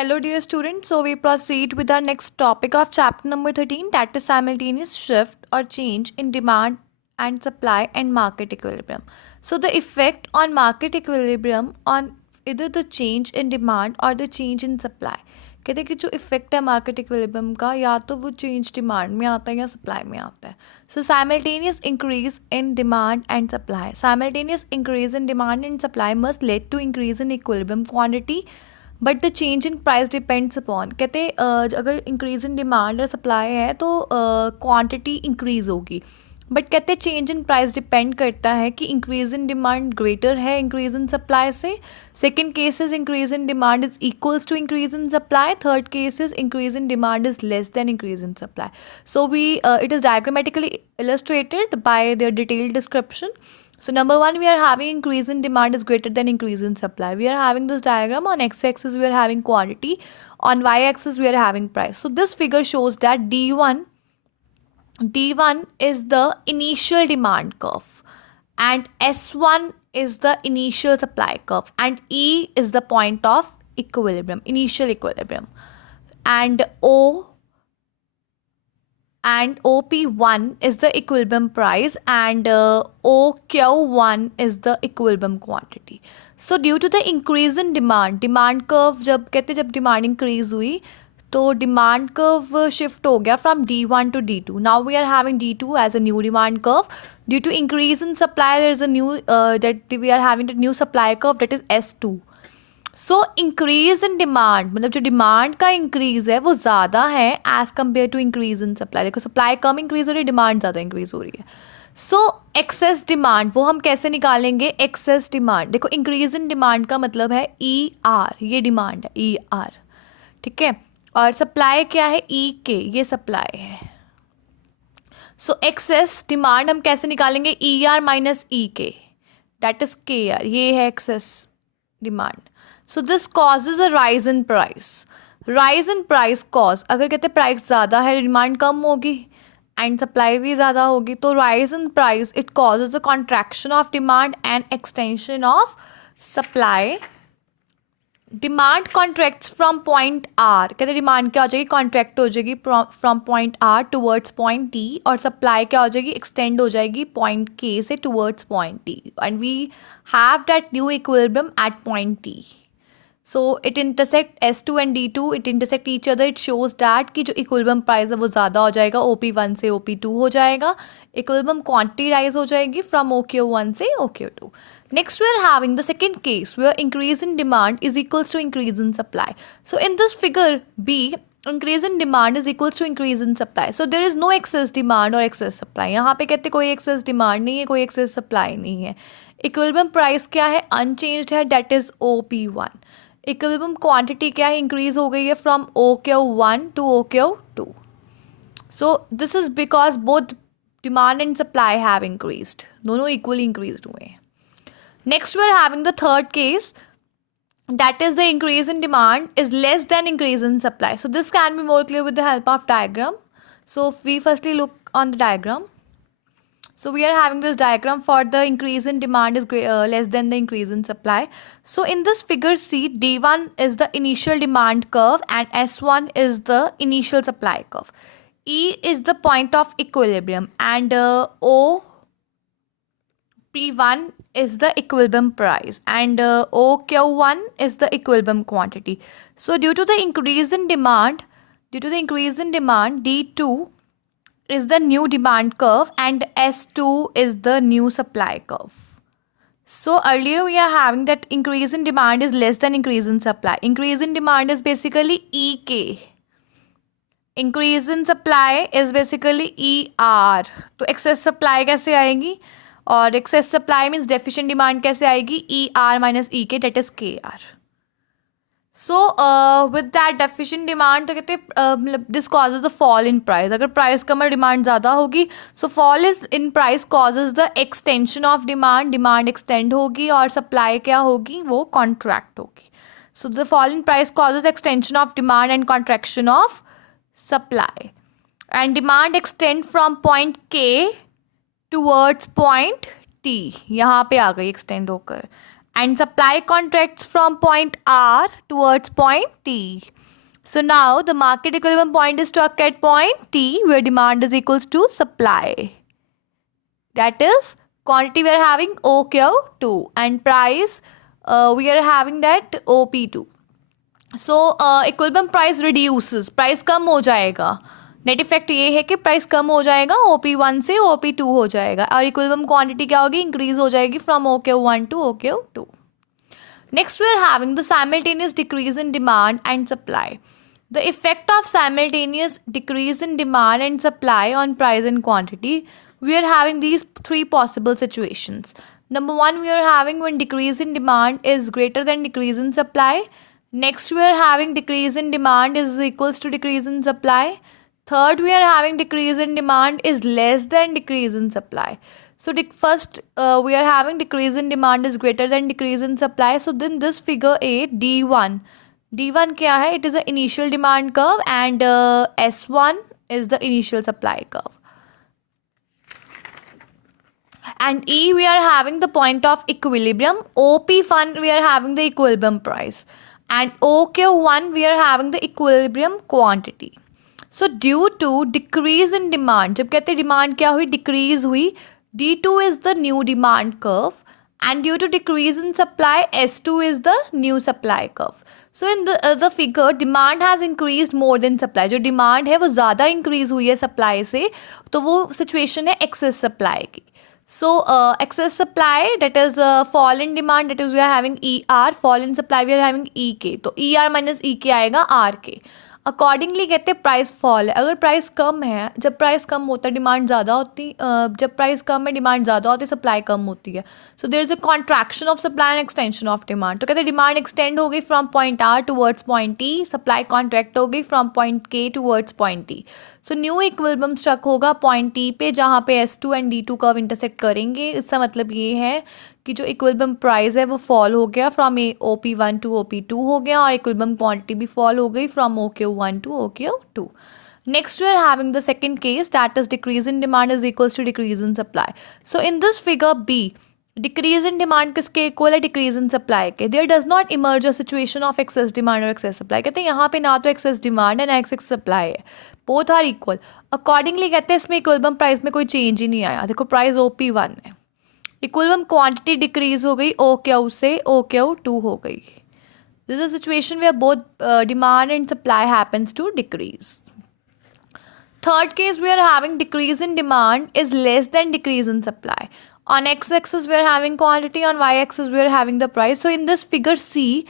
Hello dear students, so we proceed with our next topic of chapter number 13, that is simultaneous shift or change in demand and supply and market equilibrium. So the effect on market equilibrium on either the change in demand or the change in supply. कहते हैं कि जो effect है market equilibrium का या तो वो change demand में आता है या सप्लाई में आता है. So simultaneous increase in demand and supply. Simultaneous increase in demand and supply must lead to increase in equilibrium quantity but the change in price depends upon. कहते अगर इंक्रीज इन डिमांड और supply है तो quantity increase होगी, but कहते change in price depend करता है कि इंक्रीज इन डिमांड ग्रेटर है इंक्रीज इन सप्लाई से. Second cases increase in demand is equals to increase in supply. Third cases increase in demand is less than increase in supply. So we it is diagrammatically illustrated by their detailed description. So number one, we are having increase in demand is greater than increase in supply. We are having this diagram. On x-axis we are having quantity, on y-axis we are having price. So this figure shows that D1 is the initial demand curve and S1 is the initial supply curve and E is the point of equilibrium, initial equilibrium, and OP1 is the equilibrium price and OQ1 is the equilibrium quantity. So due to the increase in demand curve जब demand increase हुई तो demand curve shift हो गया from D1 to D2. Now we are having D2 as a new demand curve. Due to increase in supply there is a new that we are having the new supply curve, that is S2. So increase in demand मतलब जो demand का increase है वो ज़्यादा है as compare to increase in supply. देखो supply कम increase हो रही है, डिमांड ज़्यादा इंक्रीज हो रही है. सो एक्सेस डिमांड वो हम कैसे निकालेंगे. एक्सेस डिमांड देखो इंक्रीज इन डिमांड का मतलब है ई आर, ये डिमांड है ई आर, ठीक है, और सप्लाई क्या है ई के, ये सप्लाई है. सो एक्सेस डिमांड हम कैसे निकालेंगे. ई आर माइनस ई के, दैट इज के आर, ये है excess demand. So this causes a rise in price. Rise in price cause अगर कहते हैं प्राइस ज़्यादा है डिमांड कम होगी एंड सप्लाई भी ज़्यादा होगी तो rise in price it causes a contraction of demand and extension of supply. Demand contracts from point R. कहते हैं डिमांड क्या हो जाएगी, कॉन्ट्रैक्ट हो जाएगी from point R towards point T, और सप्लाई क्या हो जाएगी, एक्सटेंड हो जाएगी पॉइंट के से towards point T, and we have that new equilibrium at point T. So it intersect S2 and D2, it intersect each other. It shows that कि जो equilibrium price है वो ज़्यादा हो जाएगा, OP1 से OP2 हो जाएगा. इक्विलिब्रियम क्वांटिटी राइज हो जाएगी फ्रॉम OQ1 से OQ2. Next we are having the second case where increase in demand is equals to increase in supply. So in this figure B, increase in demand is equals to increase in supply. So there is no excess demand or excess supply. यहाँ पे कहते कोई excess demand नहीं है, कोई excess supply नहीं है. Equilibrium price क्या है, unchanged है, that is OP1. Equilibrium quantity क्या है, increase हो गई है from OQ1 to OQ2. So this is because both demand and supply have increased. दोनों equally increased हुए हैं. Next we are having the third case, that is the increase in demand is less than increase in supply. So this can be more clear with the help of diagram. So if we firstly look on the diagram. So we are having this diagram for the increase in demand is less than the increase in supply. So in this figure C, D1 is the initial demand curve and S1 is the initial supply curve. E is the point of equilibrium and P1 is the equilibrium price and OQ1 is the equilibrium quantity. So due to the increase in demand, D2 is the new demand curve and S2 is the new supply curve. So earlier we are having that increase in demand is less than increase in supply. Increase in demand is basically EK. Increase in supply is basically ER. तो excess supply कैसे आएगी, और excess supply means deficient demand कैसे आएगी, ER minus EK, that is KR. So with that deficient demand तो कहते मतलब this causes the fall in price. अगर price कम और demand ज़्यादा होगी so fall is in price causes the extension of demand. Demand extend होगी और supply क्या होगी, वो contract होगी. So the fall in price causes extension of demand and contraction of supply. And demand extend from point K towards point T. यहाँ पे आ गई extend होकर. and supply contracts from point R towards point T. So now the market equilibrium point is struck at point T where demand is equals to supply. That is quantity we are having OQ2 and price we are having that OP2. So equilibrium price reduces, price कम हो जाएगा. Net effect ये है कि price कम हो जाएगा, OP1 से OP2 हो जाएगा और इक्विलिब्रियम क्वांटिटी क्या होगी, इंक्रीज हो जाएगी from OQ1 to OQ2. Next we are having the simultaneous decrease in demand and supply. The effect of simultaneous decrease in demand and supply on price and quantity, we are having these three possible situations. Number one, we are having when decrease in demand is greater than decrease in supply. Next, we are having decrease in demand is equals to decrease in supply. Third, we are having decrease in demand is less than decrease in supply. So first we are having decrease in demand is greater than decrease in supply. So then this figure A, D1 क्या है? It is the initial demand curve and S1 is the initial supply curve. And E we are having the point of equilibrium. OP1 we are having the equilibrium price. And OQ1 we are having the equilibrium quantity. So due to decrease in demand, जब कहते हैं demand क्या हुई, decrease हुई, D2 is the new demand curve and due to decrease in supply, S2 is the new supply curve. So in the figure, demand has increased more than supply. जो demand है वो ज़्यादा increase हुई है supply से, तो वो situation है excess supply की. So excess supply, that is fall in demand, that is we are having ER, fall in supply we are having EK. तो ER minus EK आएगा RK. अकॉर्डिंगली कहते हैं प्राइस फॉल है. अगर price कम है, जब price कम होता है डिमांड ज़्यादा होती, जब प्राइस कम है डिमांड ज़्यादा होती है, सप्लाई कम होती है. So there is a contraction of supply and extension of demand. तो कहते हैं डिमांड एक्सटेंड हो गई from point R towards point T, supply contract हो गई from point K towards point T. So new equilibrium struck होगा point T पे जहाँ पे S2 and D2 curve intersect करेंगे. इसका मतलब ये है कि जो इक्विलिब्रियम प्राइस है वो फॉल हो गया फ्रॉम OP1 टू OP2 हो गया और इक्विलिब्रियम क्वांटिटी भी फॉल हो गई from OQ1 to OQ2. Next we are having the second case, that is decrease in demand is equals to decrease in supply. So in this figure B, decrease in demand किसके equal है, decrease in supply के. There does not emerge a situation of excess demand or excess supply. कहते हैं यहाँ पे ना तो excess demand है ना excess supply है, both are equal. Accordingly कहते हैं इसमें इक्विलिब्रियम प्राइस में कोई चेंज ही नहीं आया. देखो प्राइस OP1 है, इक्विलिब्रियम क्वांटिटी डिक्रीज हो गई OQ से OQ2 हो गई. This is a situation where both demand and supply happens to decrease. Third case, we are having decrease in demand is less than decrease in supply. On x-axis we are having quantity, on y-axis we are having the price. So in this figure C,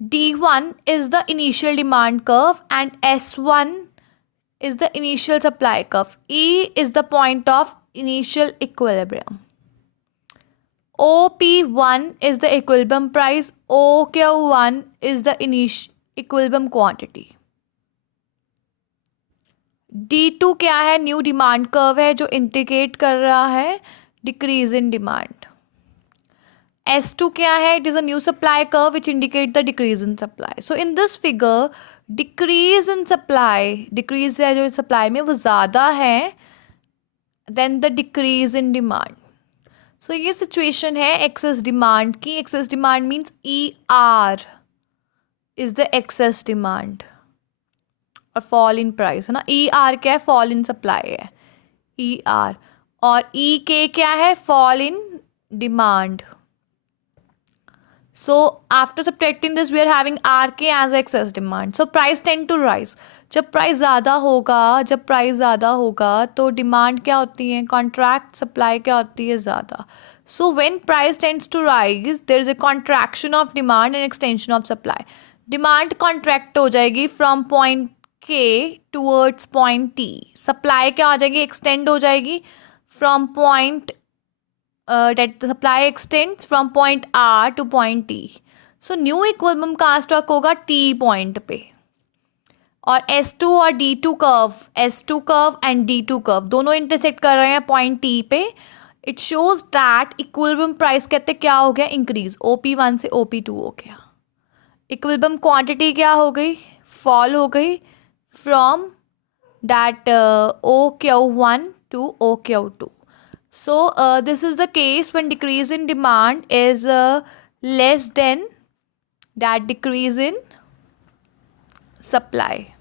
D1 is the initial demand curve and S1 is the initial supply curve. E is the point of initial equilibrium. OP1 is the equilibrium price, OQ1 is the initial equilibrium quantity. D2 क्या है, new demand curve है जो indicate कर रहा है decrease in demand. S2 क्या है, it is a new supply curve which indicate the decrease in supply. So in this figure decrease in supply, decrease है जो सप्लाई में वो ज़्यादा है than the decrease in demand. So ये situation है एक्सेस डिमांड की. Excess demand means ER is the excess demand और फॉल इन प्राइस है ना. ER क्या है, फॉल इन सप्लाई है ER. और EK क्या है, fall in demand. So after subtracting this we are having RK as excess demand. So price tend to rise. जब प्राइस ज़्यादा होगा तो डिमांड क्या होती है, कॉन्ट्रैक्ट, सप्लाई क्या होती है, ज़्यादा. So when price tends to rise there is a contraction of demand and extension of supply. Demand contract हो जाएगी from point K towards point T. Supply क्या हो जाएगी, एक्सटेंड हो जाएगी from point that the supply extends from point R to point T. So new equilibrium कहाँ struck होगा, T point पे. और S2 और D2 curve, S2 curve and D2 curve दोनों इंटरसेक्ट कर रहे हैं पॉइंट T पे. It shows that equilibrium price कहते क्या हो गया, इंक्रीज. OP1 से OP2 हो गया. इक्विलिब्रियम क्वांटिटी क्या हो गई, फॉल हो गई from that OQ1 to OQ2. So this is the case when decrease in demand is less than that decrease in supply.